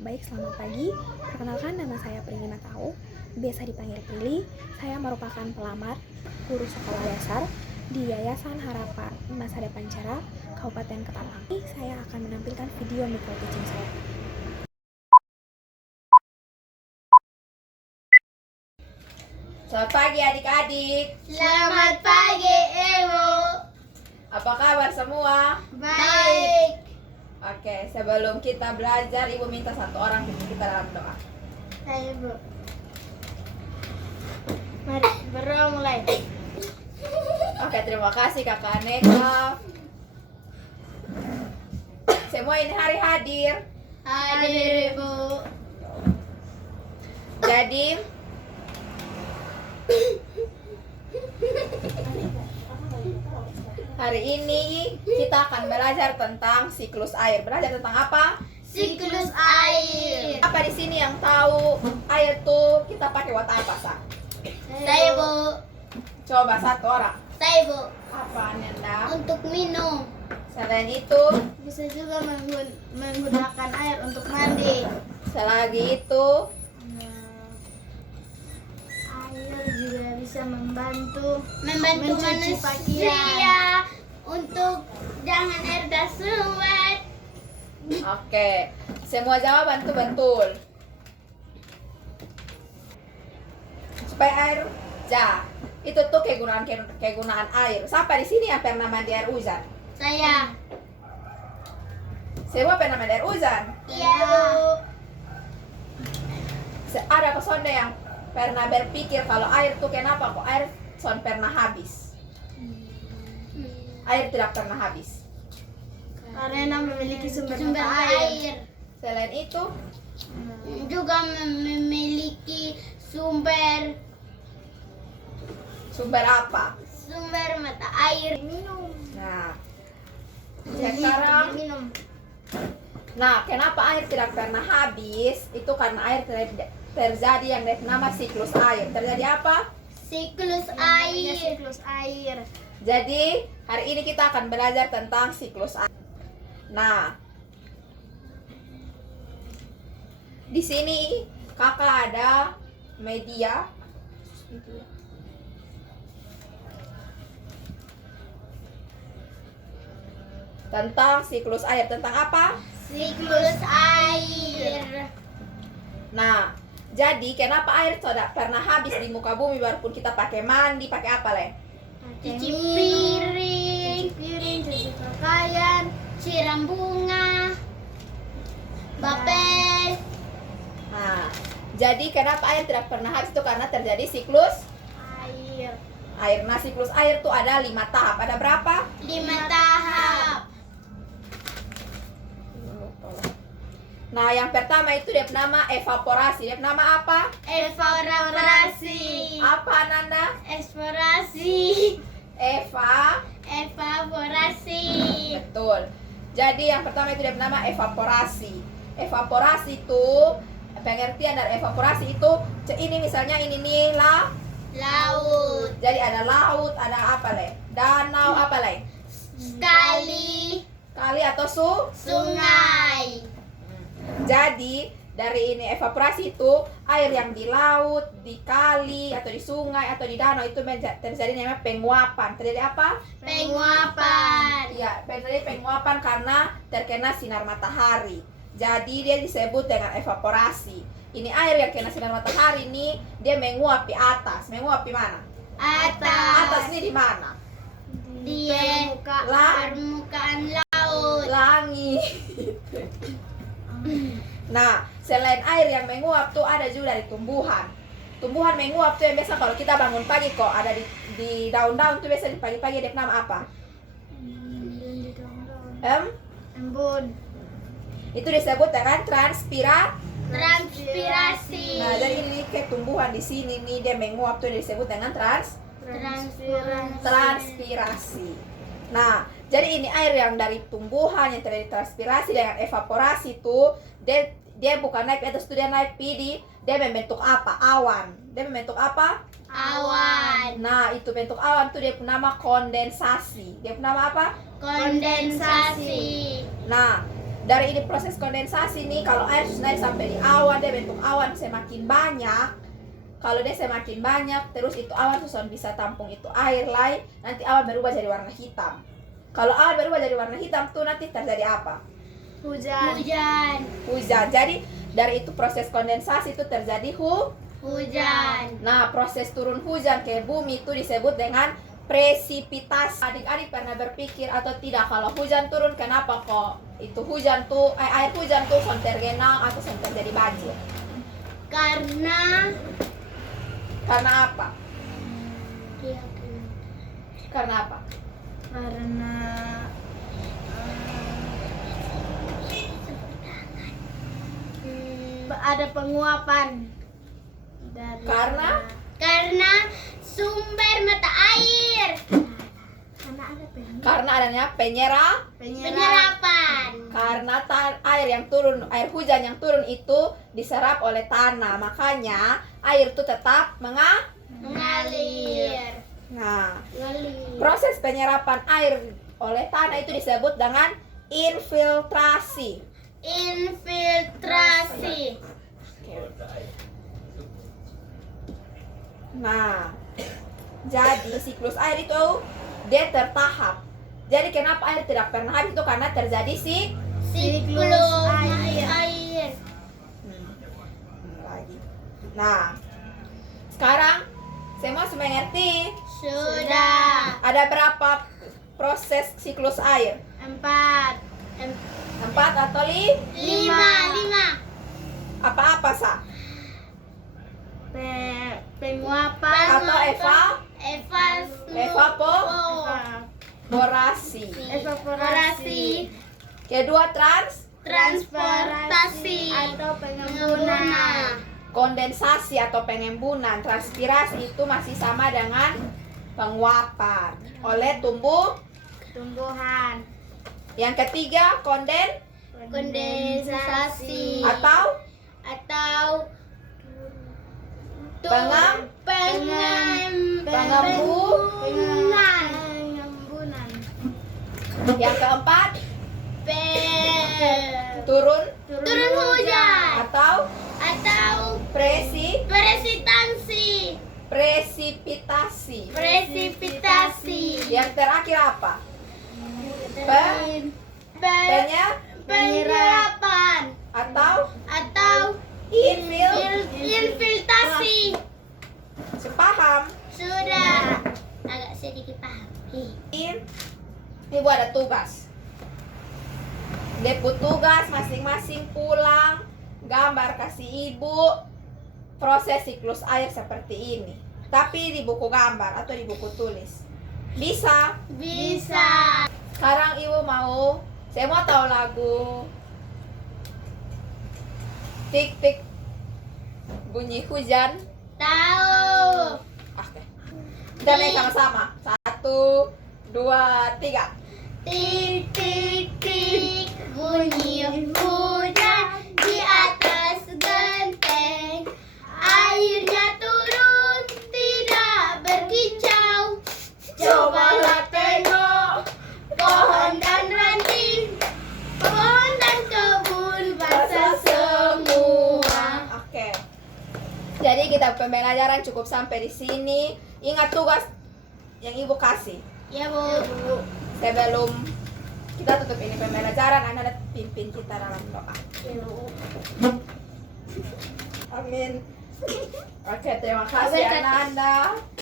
Baik, selamat pagi. Perkenalkan, nama saya Prilly Matau, biasa dipanggil Prilly. Saya merupakan pelamar guru sekolah dasar di Yayasan Harapan Masa Depan Cerah, Kabupaten Ketapang. Saya akan menampilkan video micro teaching saya. Selamat pagi adik-adik. Selamat pagi, Ibu. Apa kabar semua? Baik. Oke, sebelum kita belajar, Ibu minta satu orang pimpin kita dalam doa. Saya, Bu. Mari berdoa mulai. Oke, terima kasih Kakak Aneka. Semua ini hari hadir. Hadir, Ibu. Jadi, hari ini kita akan belajar tentang siklus air. Belajar tentang apa? Siklus air. Apa di sini yang tahu air tuh kita pakai buat apa, Sa? Saya, Bu. Coba satu orang. Saya, Bu. Apa Nanda? Untuk minum. Selain itu, Bisa juga menggunakan air untuk mandi. selagi itu, Air juga bisa membantu mencuci pakaian. Untuk jangan air dasuat. oke. Semua jawaban tuh betul. Supaya air, itu tuh kegunaan air. Siapa di sini yang pernah mandi air hujan? Saya. Semua pernah mandi air hujan. Iya, Bu. Ada kesonde yang pernah berpikir kalau air tuh kenapa kok air son pernah habis? Air tidak pernah habis. Karena memiliki sumber air. Selain itu, Juga memiliki sumber apa? mata air. Minum. Nah, sekarang, minum. nah kenapa air tidak pernah habis? Itu karena air terjadi yang bernama siklus air. Terjadi apa? Siklus air. Jadi, hari ini kita akan belajar tentang siklus air. Nah, di sini kakak ada media. Tentang siklus air. Tentang apa? Siklus air. Nah, jadi kenapa air tidak pernah habis di muka bumi walaupun kita pakai mandi, pakai apa, Le? Cuci piring, cuci pakaian, siram bunga, bapel. Nah, jadi kenapa air tidak pernah habis itu karena terjadi siklus Air. air. Nah, siklus air tuh ada 5 tahap. Ada berapa? 5 tahap. Nah, yang pertama itu dia nama evaporasi. Dia nama apa? Evaporasi. Apa Nanda? Eksplorasi. Evaporasi. Betul. Jadi yang pertama itu dia nama evaporasi. Evaporasi itu pengertian dari evaporasi itu ini misalnya ini nih Laut. jadi ada laut, ada apa, Le? Danau, apa, Le? Kali atau Sungai. Jadi dari ini evaporasi itu air yang di laut, di kali atau di sungai atau di danau itu terjadi namanya penguapan. Terjadi apa? Penguapan. Ya, terjadi penguapan karena terkena sinar matahari. Jadi dia disebut dengan evaporasi. Ini air yang kena sinar matahari ini dia menguap di atas. Menguap di mana? Atas ini di mana? Di permukaan laut. Langit. Nah, selain air yang menguap tuh ada juga dari tumbuhan. Tumbuhan menguap tuh yang biasa kalau kita bangun pagi kok ada di daun-daun tuh biasa di pagi-pagi dia nama apa? Embun. Itu disebut dengan Transpirasi. Nah, jadi ini kayak tumbuhan di sini nih dia menguap tuh disebut dengan transpirasi. Nah, jadi ini air yang dari tumbuhan yang terjadi transpirasi dengan evaporasi tuh dia bukan naik atas tuh dia naik pidi, dia membentuk apa? Awan. Dia membentuk apa? Awan. Nah, itu bentuk awan tuh dia punya nama kondensasi. Dia punya nama apa? Kondensasi. Nah, Dari ini proses kondensasi nih, kalau air sudah naik sampai di awan, dia bentuk awan semakin banyak. Kalau dia semakin banyak, terus itu awan sudah bisa tampung itu air lai, nanti awan berubah jadi warna hitam. Kalau awan berubah jadi warna hitam tuh nanti terjadi apa? Hujan. Hujan. Jadi dari itu proses kondensasi itu terjadi Hujan. Nah, proses turun hujan ke bumi itu disebut dengan presipitasi. Adik-adik pernah berpikir atau tidak kalau hujan turun kenapa kok itu hujan tuh air hujan tuh son tergenang atau son terjadi banjir? Karena Apa? Karena apa? Karena ada penguapan dari karena sumber mata air. Karena adanya Penyerapan. karena air yang turun, air hujan yang turun itu diserap oleh tanah, makanya air itu tetap Mengalir. Nah, proses penyerapan air oleh tanah itu disebut dengan infiltrasi. Infiltrasi. Nah, jadi siklus air itu dia tertahap. Jadi kenapa air tidak pernah habis itu karena terjadi Siklus air. lagi. Nah, sekarang semua sudah mengerti Sudah. ada berapa proses siklus air? 4. 4 atau 5. apa-apa sa? Penguapan Atau evaporasi. Kedua Transportasi atau pengembunan. kondensasi atau pengembunan. Transpirasi itu masih sama dengan penguapan oleh Tumbuhan. Yang ketiga Kondensasi atau pengembunan. yang keempat turun Hujan atau atau presipitasi. yang terakhir apa? Penyerapan atau infiltrasi. sepaham? Sudah agak sedikit paham. Ibu ada tugas. Depu tugas masing-masing pulang gambar kasih ibu proses siklus air seperti ini. Tapi di buku gambar atau di buku tulis. Bisa? Sekarang ibu saya mau tahu lagu Tik tik bunyi hujan. Tahu. Oke. Kita main sama-sama. 1, 2, 3. Tik tik tik bunyi hujan di atas genteng. Airnya turun tidak berkicau. Cobalah tengok pohon dan ranting, pohon dan kebun basah semua. Oke. Jadi kita pembelajaran cukup sampai di sini. Ingat tugas yang ibu kasih. Ya Bu. Sebelum kita tutup ini pembelajaran, Anda pimpin kita dalam doa. Amin. Oke, terima kasih anak-anak.